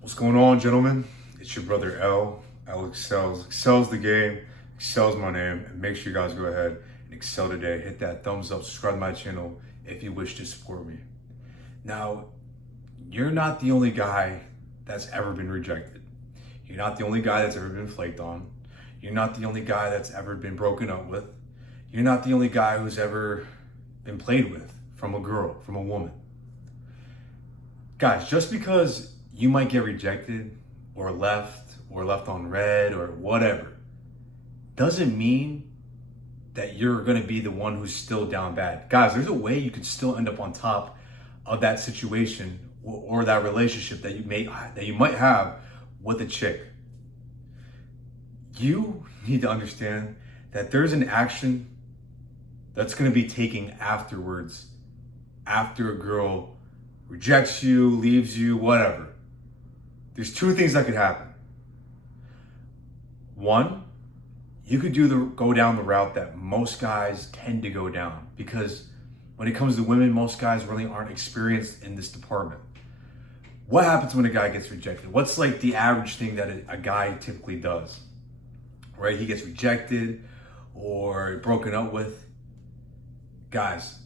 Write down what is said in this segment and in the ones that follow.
What's going on, gentlemen? It's your brother L. L excels. Excels the game. Excels my name. And make sure you guys go ahead and excel today. Hit that thumbs up. Subscribe to my channel if you wish to support me. Now, you're not the only guy that's ever been rejected. You're not the only guy that's ever been flaked on. You're not the only guy that's ever been broken up with. You're not the only guy who's ever been played with from a girl, from a woman. Guys, just because you might get rejected or left on red or whatever, doesn't mean that you're going to be the one who's still down bad. Guys, there's a way you can still end up on top of that situation or that relationship that you might have with a chick. You need to understand that there's an action that's going to be taken afterwards, after a girl rejects you, leaves you, whatever. There's two things that could happen. One, you could go down the route that most guys tend to go down, because when it comes to women, most guys really aren't experienced in this department. What happens when a guy gets rejected? What's like the average thing that a guy typically does? Right? He gets rejected or broken up with. Guys,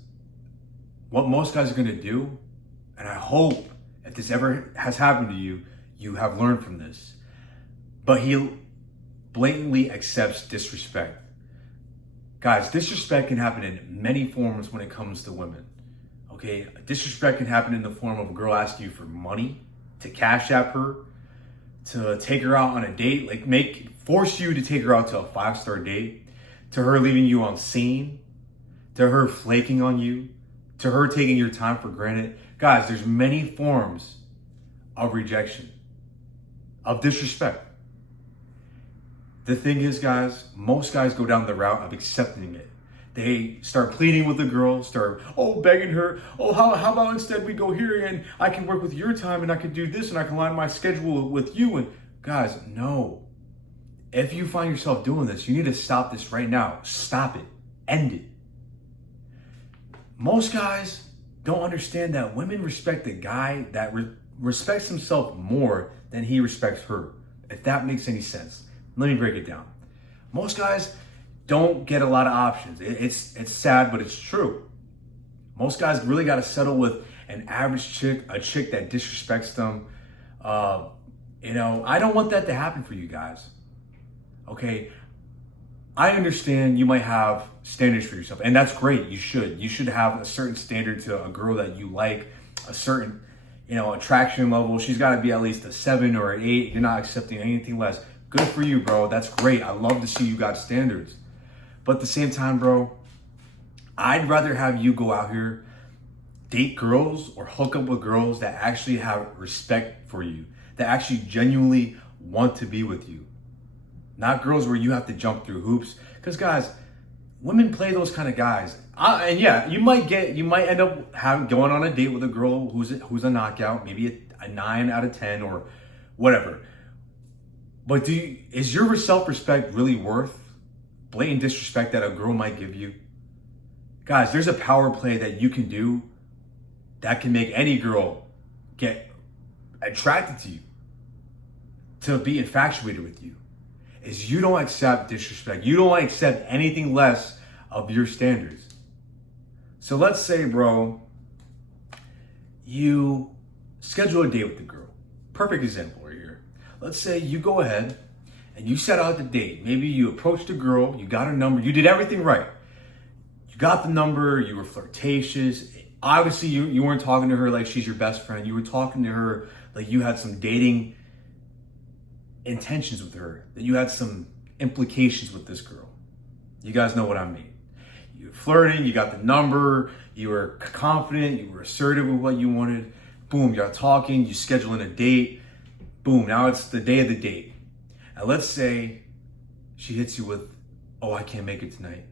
what most guys are going to do, and I hope if this ever has happened to you, you have learned from this, but he blatantly accepts disrespect. Guys, disrespect can happen in many forms when it comes to women. Okay, disrespect can happen in the form of a girl asking you for money, to cash app her, to take her out on a date, force you to take her out to a 5-star date, to her leaving you on scene, to her flaking on you, to her taking your time for granted. Guys, there's many forms of rejection, of disrespect. The thing is, guys, most guys go down the route of accepting it. They start pleading with the girl, begging her, how about instead we go here and I can work with your time and I can do this and I can line my schedule with you. And guys, no. If you find yourself doing this, you need to stop this right now. Stop it. End it. Most guys don't understand that women respect the guy that respects himself more than he respects her. If that makes any sense. Let me break it down. Most guys don't get a lot of options. It's sad, but it's true. Most guys really got to settle with an average chick, a chick that disrespects them. I don't want that to happen for you guys. Okay, I understand you might have standards for yourself, and that's great. You should. You should have a certain standard to a girl that you like, a certain, attraction level. She's got to be at least a 7 or an 8. You're not accepting anything less. Good for you, bro. That's great. I love to see you got standards. But at the same time, bro, I'd rather have you go out here, date girls or hook up with girls that actually have respect for you, that actually genuinely want to be with you. Not girls where you have to jump through hoops. Because guys, women play those kind of guys. And yeah, you might end up going on a date with a girl who's a knockout, maybe a 9 out of 10 or whatever. But is your self-respect really worth blatant disrespect that a girl might give you? Guys, there's a power play that you can do that can make any girl get attracted to you, to be infatuated with you. Is you don't accept disrespect. You don't accept anything less of your standards. So let's say, bro, you schedule a date with the girl. Perfect example right here. Let's say you go ahead and you set out the date. Maybe you approached a girl, you got her number, you did everything right. You got the number, you were flirtatious. Obviously, you weren't talking to her like she's your best friend. You were talking to her like you had some dating intentions with her, that you had some implications with this girl. You guys know what I mean. You were flirting, you got the number, you were confident, you were assertive with what you wanted. Boom, you're talking, you schedule in a date. Boom, now it's the day of the date. And let's say she hits you with, I can't make it tonight.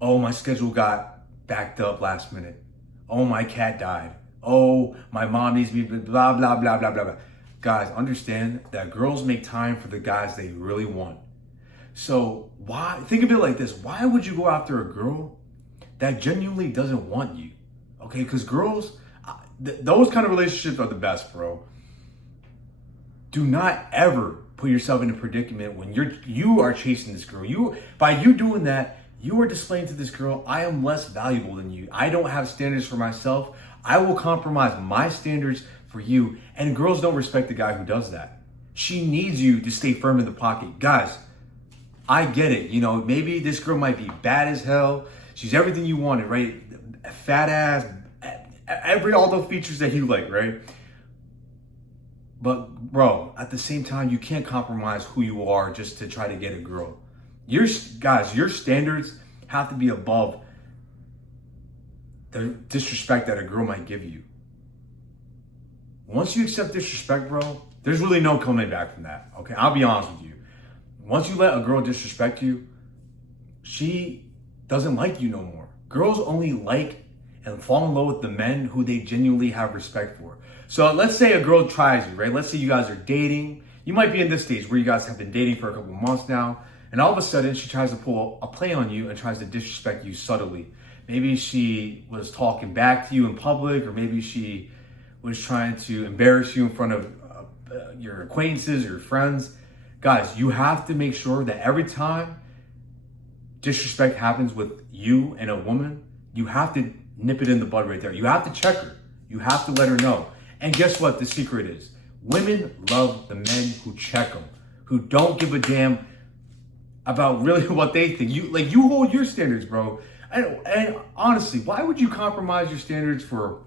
My schedule got backed up last minute. My cat died. My mom needs me, blah, blah, blah, blah, blah, blah. Guys, understand that girls make time for the guys they really want. So think of it like this. Why would you go after a girl that genuinely doesn't want you? Okay, because girls, those kind of relationships are the best, bro. do not ever put yourself in a predicament when you are chasing this girl. By you doing that, you are displaying to this girl, I am less valuable than you. I don't have standards for myself. I will compromise my standards for you. And girls don't respect the guy who does that. She needs you to stay firm in the pocket. Guys, I get it. You know, maybe this girl might be bad as hell. She's everything you wanted, right? Fat ass, all the features that you like, right? But bro, at the same time, you can't compromise who you are just to try to get a girl. Your standards have to be above the disrespect that a girl might give you. Once you accept disrespect, bro, there's really no coming back from that. Okay, I'll be honest with you. Once you let a girl disrespect you, she doesn't like you no more. Girls only like and fall in love with the men who they genuinely have respect for. So let's say a girl tries you, right? Let's say you guys are dating. You might be in this stage where you guys have been dating for a couple of months now, and all of a sudden she tries to pull a play on you and tries to disrespect you subtly. Maybe she was talking back to you in public, or maybe she was trying to embarrass you in front of your acquaintances or your friends. Guys, you have to make sure that every time disrespect happens with you and a woman, you have to nip it in the bud right there. You have to check her. You have to let her know. And guess what the secret is? Women love the men who check them, who don't give a damn about really what they think. You hold your standards, bro. And honestly, why would you compromise your standards for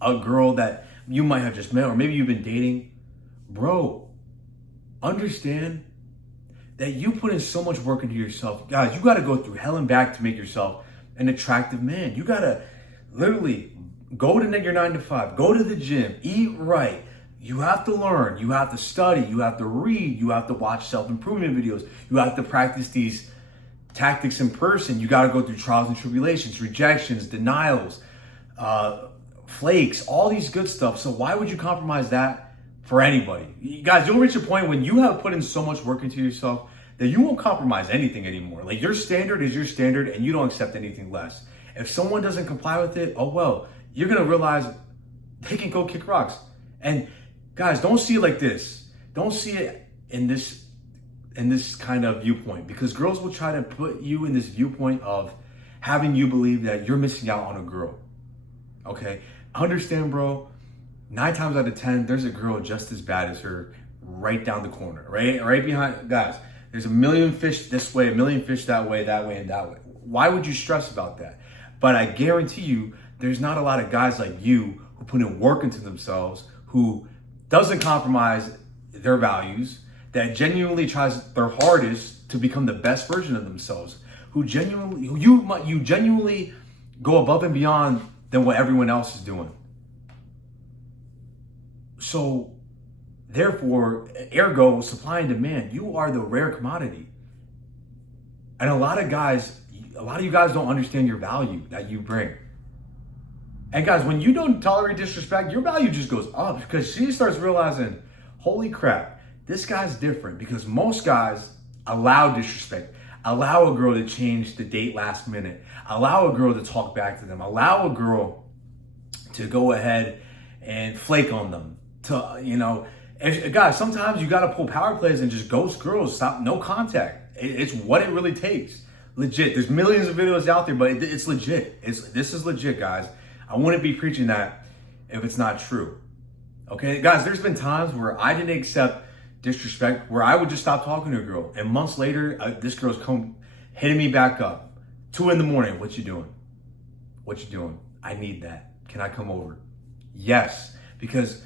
a girl that you might have just met, or maybe you've been dating? Bro, understand that you put in so much work into yourself. Guys, you got to go through hell and back to make yourself an attractive man. You got to literally go to your 9 to 5, go to the gym, eat right. You have to learn, you have to study, you have to read, you have to watch self-improvement videos. You have to practice these tactics in person. You got to go through trials and tribulations, rejections, denials, flakes, all these good stuff. So why would you compromise that for anybody? You guys, you'll reach a point when you have put in so much work into yourself that you won't compromise anything anymore. Like, your standard is your standard and you don't accept anything less. If someone doesn't comply with it, oh well, you're going to realize they can go kick rocks. And guys, don't see it like this. Don't see it in this kind of viewpoint, because girls will try to put you in this viewpoint of having you believe that you're missing out on a girl. Okay? Understand, bro, 9 times out of 10, there's a girl just as bad as her right down the corner, right behind. Guys, there's a million fish this way, a million fish that way, and that way. Why would you stress about that? But I guarantee you, there's not a lot of guys like you who put in work into themselves, who doesn't compromise their values, that genuinely tries their hardest to become the best version of themselves, you genuinely go above and beyond than what everyone else is doing. So therefore, ergo, supply and demand, you are the rare commodity. And a lot of you guys don't understand your value that you bring. And guys, when you don't tolerate disrespect, your value just goes up, because she starts realizing, holy crap, this guy's different. Because most guys allow disrespect, allow a girl to change the date last minute, allow a girl to talk back to them, allow a girl to go ahead and flake on them. Guys, sometimes you got to pull power plays and just ghost girls, stop, no contact. It's what it really takes. Legit. There's millions of videos out there, but it's legit. This is legit, guys. I wouldn't be preaching that if it's not true. Okay, guys, there's been times where I didn't accept disrespect, where I would just stop talking to a girl, and months later, this girl's come hitting me back up. 2 a.m, what you doing? What you doing? I need that. Can I come over? Yes, because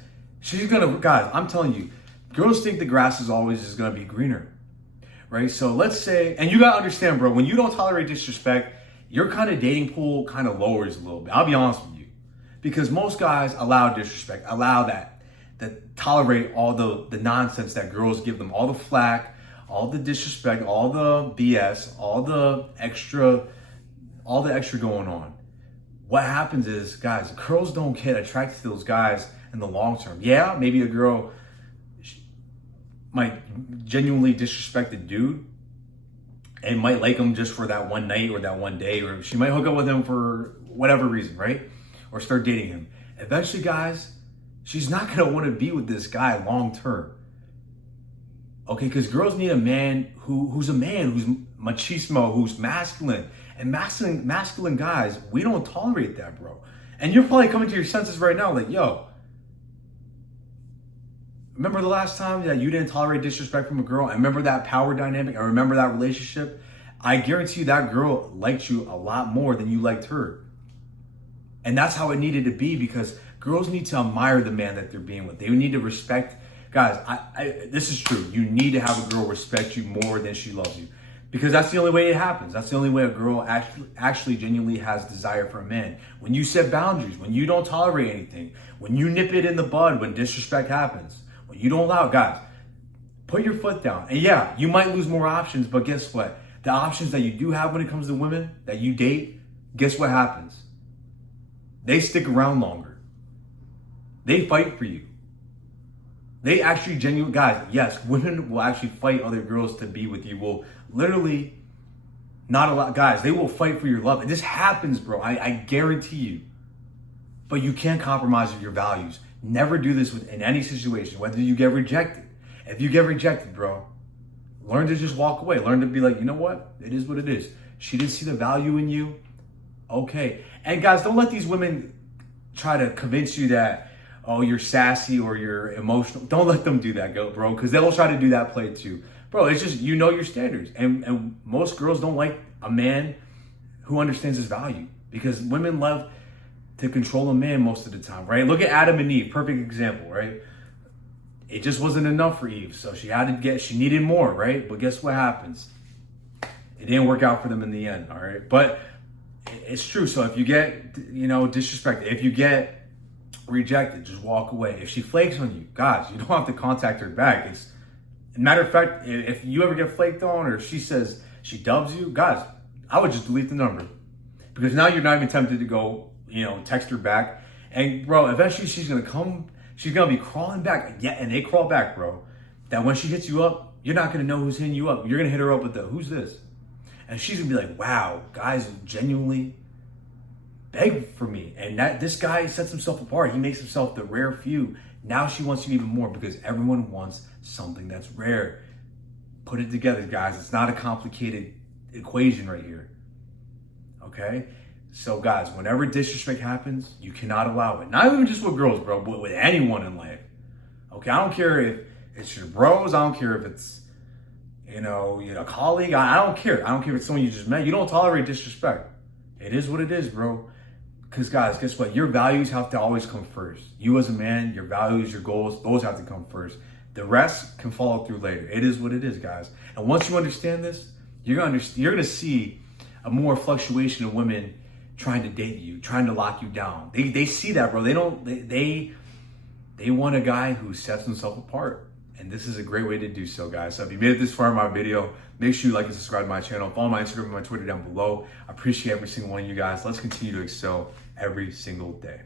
guys, I'm telling you, girls think the grass is always gonna be greener, right? So let's say, and you gotta understand, bro, when you don't tolerate disrespect, your kind of dating pool kind of lowers a little bit. I'll be honest with you. Because most guys allow disrespect, allow that tolerate all the nonsense that girls give them, all the flack, all the disrespect, all the BS, all the extra going on. What happens is, guys, girls don't get attracted to those guys in the long term. Yeah, maybe a girl might genuinely disrespect a dude and might like him just for that one night or that one day, or she might hook up with him for whatever reason, right? Or start dating him. Eventually, guys, she's not gonna want to be with this guy long term. Okay, because girls need a man who's machismo, who's masculine. And masculine guys, we don't tolerate that, bro. And you're probably coming to your senses right now, like, yo, remember the last time that you didn't tolerate disrespect from a girl? And remember that power dynamic? And remember that relationship? I guarantee you that girl liked you a lot more than you liked her. And that's how it needed to be, because girls need to admire the man that they're being with. They need to respect. Guys, this is true. You need to have a girl respect you more than she loves you, because that's the only way it happens. That's the only way a girl actually genuinely has desire for a man. When you set boundaries, when you don't tolerate anything, when you nip it in the bud when disrespect happens, when you don't allow, guys, put your foot down. And yeah, you might lose more options, but guess what? The options that you do have when it comes to women that you date, guess what happens? They stick around longer. They fight for you. They actually genuinely, guys, yes, women will actually fight other girls to be with you. Will literally not allow, guys, they will fight for your love. And this happens, bro. I guarantee you. But you can't compromise with your values. Never do this in any situation, whether you get rejected. If you get rejected, bro, learn to just walk away. Learn to be like, you know what? It is what it is. She didn't see the value in you. Okay. And guys, don't let these women try to convince you that, oh, you're sassy or you're emotional. Don't let them do that, bro, because they'll try to do that play too. Bro, it's just, you know your standards. And most girls don't like a man who understands his value, because women love to control a man most of the time, right? Look at Adam and Eve, perfect example, right? It just wasn't enough for Eve, so she needed more, right? But guess what happens? It didn't work out for them in the end, all right? But it's true. So if you get, disrespected, if you get rejected, just walk away. If she flakes on you, guys, you don't have to contact her back. It's, matter of fact, if you ever get flaked on, or she says she dubs you, guys, I would just delete the number, because now you're not even tempted to go, text her back. And bro, eventually she's gonna be crawling back. Yeah, and they crawl back, bro. That when she hits you up, you're not gonna know who's hitting you up. You're gonna hit her up with the, who's this? And she's gonna be like, wow, guys genuinely beg for me. And that this guy sets himself apart. He makes himself the rare few. Now she wants you even more, because everyone wants something that's rare. Put it together, guys. It's not a complicated equation right here. Okay? So guys, whenever disrespect happens, you cannot allow it. Not even just with girls, bro, but with anyone in life. Okay? I don't care if it's your bros. I don't care if it's, a colleague. I don't care. I don't care if it's someone you just met. You don't tolerate disrespect. It is what it is, bro. Because guys, guess what? Your values have to always come first. You as a man, your values, your goals, those have to come first. The rest can follow through later. It is what it is, guys. And once you understand this, you're gonna see a more fluctuation of women trying to date you, trying to lock you down. They see that, bro. They want a guy who sets himself apart. And this is a great way to do so, guys. So if you made it this far in my video, make sure you like and subscribe to my channel. Follow my Instagram and my Twitter down below. I appreciate every single one of you guys. Let's continue to excel every single day.